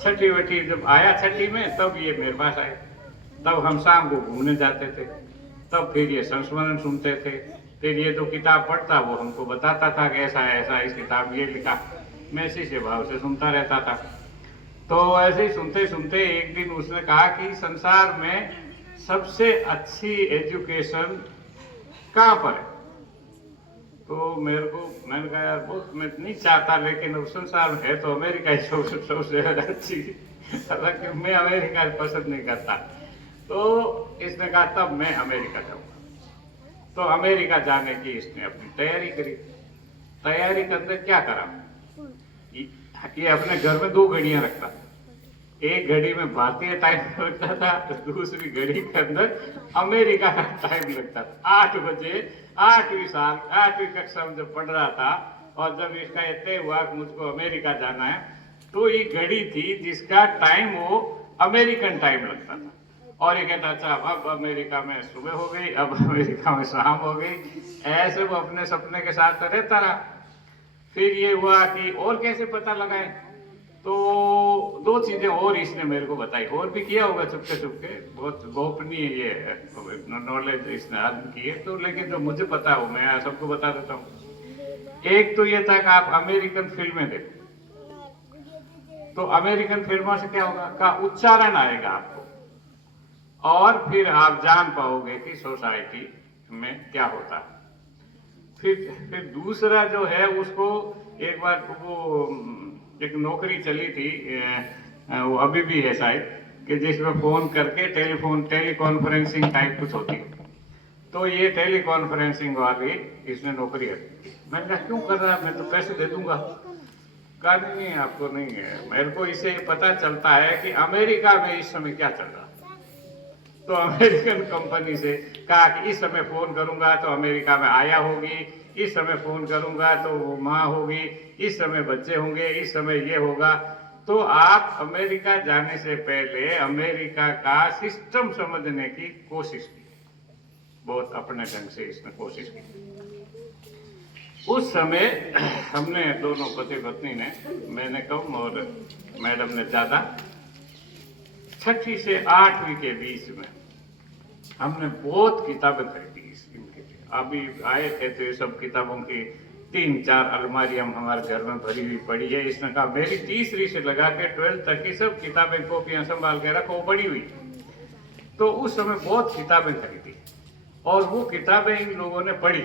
छठी वठी जब आया छठी में, तब ये मेरे पास आए। तब हम शाम को घूमने जाते थे, तब फिर ये संस्मरण सुनते थे। फिर ये जो किताब पढ़ता वो हमको बताता था कि ऐसा ऐसा इस किताब ये लिखा। मैं इसी से भाव से सुनता रहता था। तो ऐसे ही सुनते सुनते एक दिन उसने कहा कि संसार में सबसे अच्छी एजुकेशन कहाँ पर है। तो मैंने कहा यार वो मैं नहीं चाहता, लेकिन उस संसार में है तो अमेरिका ही सबसे अच्छी। हालांकि मैं अमेरिका पसंद नहीं करता। तो इसने कहा तब मैं अमेरिका जाऊंगा। तो अमेरिका जाने की इसने अपनी तैयारी करी। तैयारी करने क्या करा, ये अपने घर में 2 घड़ियां रखता। एक घड़ी में भारतीय टाइम लगता था, दूसरी घड़ी के अंदर अमेरिका का टाइम लगता था। 8 बजे 8वीं कक्षा में जब पढ़ रहा था, और जब इसका ये तय हुआ कि मुझको अमेरिका जाना है, तो ये घड़ी थी जिसका टाइम वो अमेरिकन टाइम लगता था। और ये कहता अच्छा अब अमेरिका में सुबह हो गई, अब अमेरिका में शाम हो गई। ऐसे वो अपने सपने के साथ रहता रहा। फिर ये हुआ कि और कैसे पता लगाए, तो 2 चीजें और इसने मेरे को बताई। और भी किया होगा चुपके चुपके, बहुत गोपनीय ये नॉलेज इसने अर्न की है। तो लेकिन जो मुझे पता हो मैं सबको बता देता हूँ। एक तो ये था कि आप अमेरिकन फिल्में देखो, तो अमेरिकन फिल्मों से क्या होगा का उच्चारण आएगा आपको, और फिर आप जान पाओगे कि सोसाइटी में क्या होता है। फिर दूसरा जो है, उसको एक बार वो एक नौकरी चली थी, वो अभी भी है शायद, कि जिसमें फोन करके टेलीकॉन्फ्रेंसिंग टाइप कुछ होती है। तो ये टेलीकॉन्फ्रेंसिंग वाली इसने नौकरी रखी। मैंने कहा क्यों कर रहा है, मैं तो पैसे दे दूंगा। कहा नहीं आपको नहीं है, मेरे को इससे पता चलता है कि अमेरिका में इस समय क्या चल रहा है। तो अमेरिकन कंपनी से कहा कि इस समय फोन करूंगा तो अमेरिका में आया होगी, इस समय फोन करूंगा तो वो माँ होगी, इस समय बच्चे होंगे, इस समय ये होगा। तो आप अमेरिका जाने से पहले अमेरिका का सिस्टम समझने की कोशिश की, बहुत अपने ढंग से इसने कोशिश की। उस समय हमने दोनों पति पत्नी ने, मैंने कम और मैडम ने ज्यादा, 6ठी से 8वीं के बीच में हमने बहुत किताबें खरीदी इनके लिए। अभी आए थे तो ये सब किताबों की 3-4 अलमारियां हमारे घर में भरी हुई पड़ी है। इसने कहा मेरी तीसरी से लगा के 12th तक की सब किताबें कॉपियां संभाल के रखो, पड़ी हुई। तो उस समय बहुत किताबें खरीदी, और वो किताबें इन लोगों ने पढ़ी।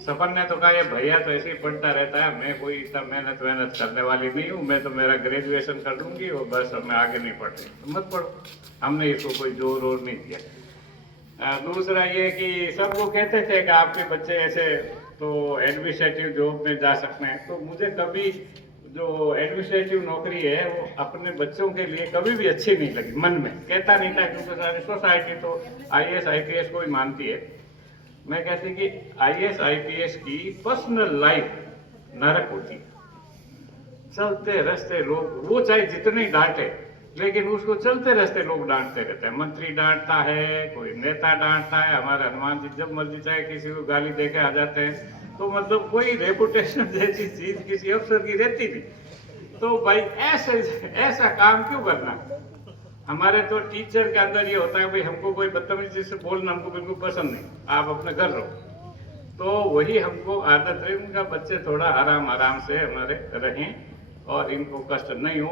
सपन ने तो कहा ये भैया तो ऐसे ही पढ़ता रहता है, मैं कोई इतना मेहनत करने वाली नहीं हूँ, मैं तो मेरा ग्रेजुएशन कर लूंगी और बस मैं आगे नहीं पढ़ रही, तो मत पढ़ो। हमने इसको कोई जोर और नहीं दिया। दूसरा ये कि सब वो कहते थे कि आपके बच्चे ऐसे तो एडमिनिस्ट्रेटिव जॉब में जा सकते हैं, तो मुझे कभी जो एडमिनिस्ट्रेटिव नौकरी है वो अपने बच्चों के लिए कभी भी अच्छी नहीं लगी। मन में कहता नहीं था, क्योंकि सारी सोसाइटी तो IAS IPS को ही मानती है। मैं कहती कि IAS IPS की पर्सनल लाइफ नरक होती है। चलते रास्ते लोग, वो चाहे जितने डांटे, लेकिन उसको चलते रास्ते लोग डांटते रहते हैं। मंत्री डांटता है, कोई नेता डांटता है। हमारे हनुमान जी जब मर्जी चाहे किसी को गाली देके आ जाते हैं। तो मतलब कोई रेपुटेशन जैसी चीज किसी अफसर की रहती नहीं। तो भाई ऐसा काम क्यों करना। हमारे तो टीचर के अंदर ये होता है भाई हमको कोई बदतमीजी से बोलना हमको बिल्कुल पसंद नहीं, आप अपने घर रहो। तो वही हमको आदत है, उनका बच्चे थोड़ा आराम से हमारे रहें और इनको कष्ट नहीं हो।